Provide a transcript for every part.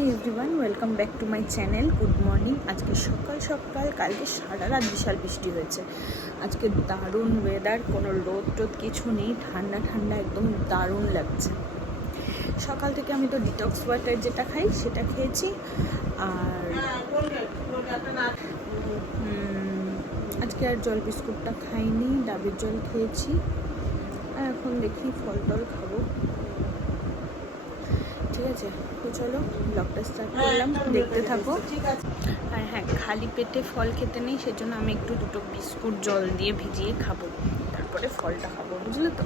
Hi everyone, welcome back to my channel. Good morning. আজকে সকাল সকাল, কালকে সারা রাত বিশাল বৃষ্টি হয়েছে। আজকে দারুণ ওয়েদার, কোনো রোদ টোদ কিছু নেই, ঠান্ডা ঠান্ডা একদম দারুণ লাগছে। সকাল থেকে আমি তো ডিটক্স ওয়াটার যেটা খাই সেটা খেয়েছি, আর আজকে আর জল বিস্কুটটা খাইনি, ডাবের জল খেয়েছি। আর এখন দেখি ফল টল খাবো। ঠিক আছে, তো চলো ব্লগটা স্টার্ট করলাম, দেখতে থাকো। আর হ্যাঁ, খালি পেটে ফল খেতে নেই, সেজন্য আমি একটু দুটো বিস্কুট জল দিয়ে ভিজিয়ে খাবো, তারপরে ফলটা খাবো, বুঝলে তো।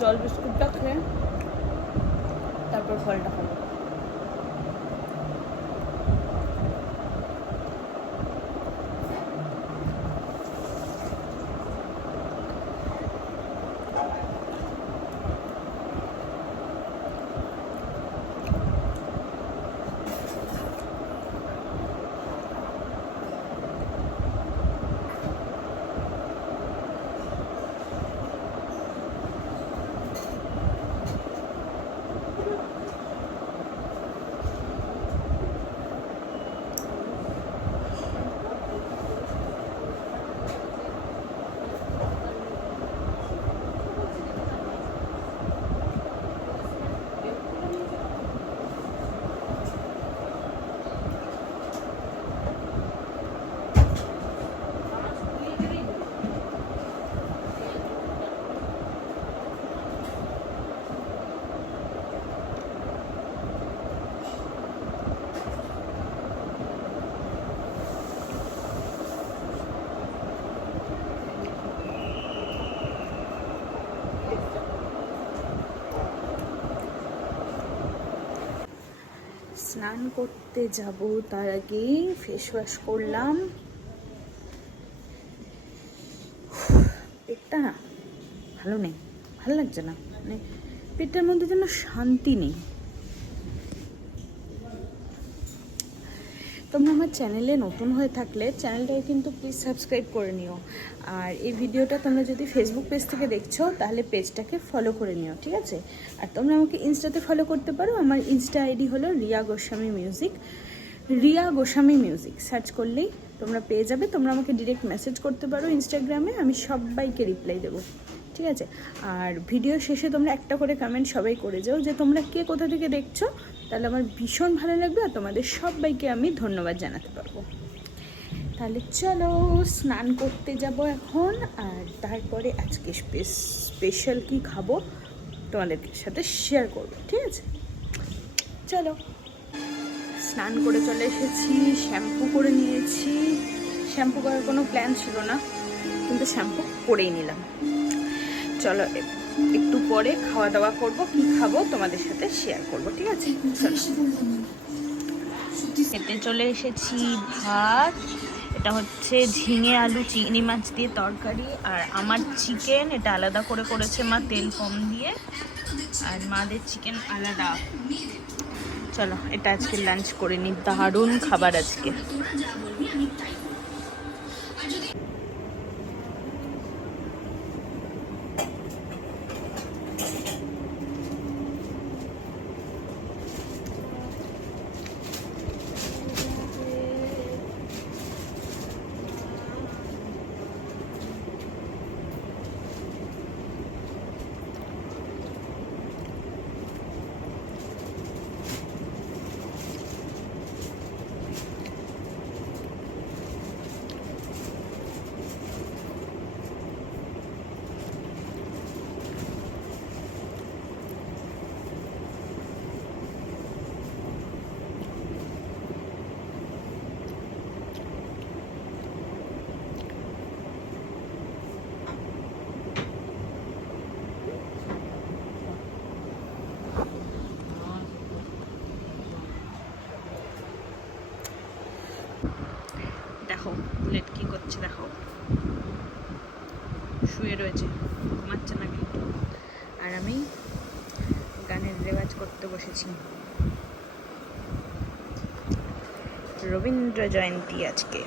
জল বিস্কুটটা খেয়ে তারপর ফলটা খাবো। স্নান করতে যাব, তার আগেই ফেস ওয়াশ করলাম। পেটটা না ভালো নেই, ভালো লাগছে না, মানে পেটের মধ্যে যেন শান্তি নেই। তোমরা আমার চ্যানেলে নতুন হয়ে থাকলে চ্যানেলটাকে কিন্তু প্লিজ সাবস্ক্রাইব করে নিও। আর এই ভিডিওটা তোমরা যদি ফেসবুক পেজ থেকে দেখছো তাহলে পেজটাকে ফলো করে নিও, ঠিক আছে। আর তোমরা আমাকে ইনস্টাতে ফলো করতে পারো। আমার ইনস্টা আইডি হলো Riya Goswami music. Riya Goswami music search করলেই তোমরা পেয়ে যাবে। তোমরা আমাকে ডিরেক্ট মেসেজ করতে পারো ইনস্টাগ্রামে, আমি সবাইকে রিপ্লাই দেবো, ঠিক আছে। আর ভিডিও শেষে তোমরা একটা করে কমেন্ট সবাই করে যাও যে তোমরা কে কোথা থেকে দেখছো, তাহলে আমার ভীষণ ভালো লাগবে আর তোমাদের সবাইকে আমি ধন্যবাদ জানাতে পারবো। তাহলে চলো স্নান করতে যাব এখন, আর তারপরে আজকে স্পেশাল কি খাবো তোমাদের সাথে শেয়ার করবো, ঠিক আছে। চলো, স্নান করে চলে এসেছি, শ্যাম্পু করে নিয়েছি। শ্যাম্পু করার কোনো প্ল্যান ছিল না, কিন্তু শ্যাম্পু করেই নিলাম। চলো একটু পরে খাওয়া দাওয়া করবো, কি খাবো তোমাদের সাথে শেয়ার করবো, ঠিক আছে। খেতে চলে এসেছি ভাত, এটা হচ্ছে ঝিঙে আলু চিংড়ি মাছ দিয়ে তরকারি, আর আমার চিকেন এটা আলাদা করে করেছে মা, তেল কম দিয়ে, আর মাদের চিকেন আলাদা। চলো এটা আজকে লাঞ্চ করে নি, দারুণ খাবার আজকে। দেখো বুলেট কি করছে, দেখো শুয়ে রয়েছে, ঘুমাচ্ছে না, কিন্তু আর আমি গানের রেওয়াজ করতে বসেছি। রবীন্দ্র জয়ন্তী আজকে।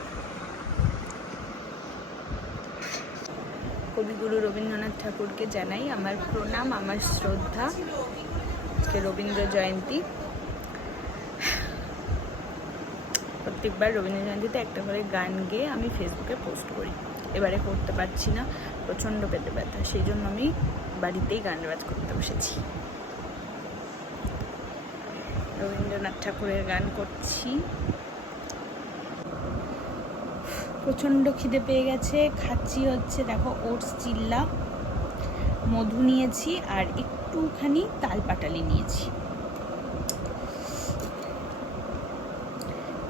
কবিগুরু রবীন্দ্রনাথ ঠাকুরকে জানাই আমার প্রণাম, আমার শ্রদ্ধা। আজকে রবীন্দ্র জয়ন্তী। প্রত্যেকবার রবীন্দ্র জয়ন্তীতে একটা করে গান গেয়ে আমি ফেসবুকে পোস্ট করি। এবারে করতে পারছি না, প্রচণ্ড পেটে ব্যথা, সেই জন্য আমি বাড়িতেই গান রেওয়াজ করতে বসেছি। রবীন্দ্রনাথ ঠাকুরের গান করছি। প্রচণ্ড খিদে পেয়ে গেছে, খাচ্ছি হচ্ছে দেখো ওটস চিল্লা, মধু নিয়েছি আর একটুখানি তাল পাটালি নিয়েছি।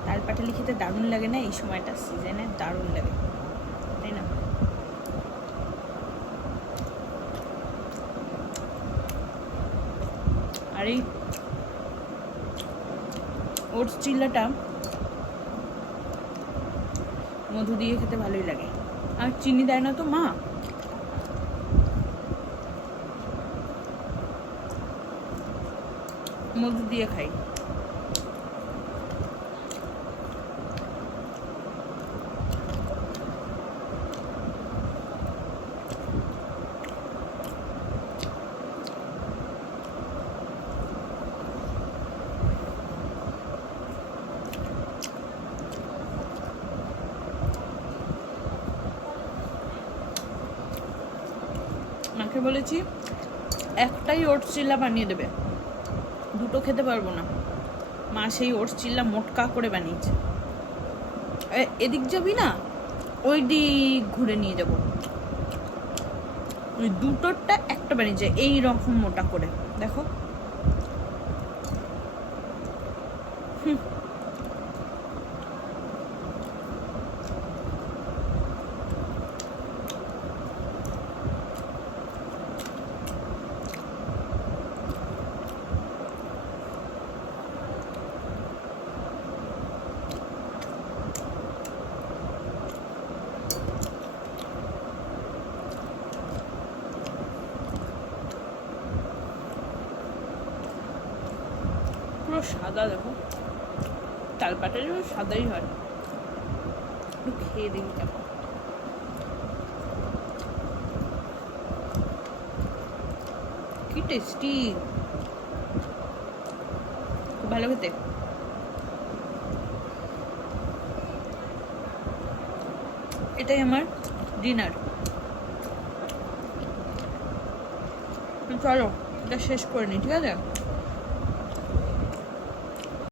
তাল পাটালি খেতে দারুণ লাগে না? এই সময়টা সিজনে দারুণ লাগে, তাই না? আর এই ওটস চিল্লাটা মধু দিয়ে খেতে ভালোই লাগে। আর চিনি দেয় না তো মা, মধু দিয়ে খাই। মাকে বলেছি একটাই ওটস চিল্লা বানিয়ে দেবে, দুটো খেতে পারবো না। মা সেই ওটস চিল্লা মোটকা করে বানিয়েছে। এদিক যাবি না, ওই দিক ঘুরে নিয়ে যাবো। ওই দুটোরটা একটা বানিয়েছে এই রকম মোটা করে, দেখো। পুরো সাদা, দেখো তালপাটালি সাদাই হয়। একটু খেয়ে দেখি কেমন। কি টেস্টি, খুব ভালো খেতে। এটাই আমার ডিনার। চলো এটা শেষ করে নি, ঠিক আছে?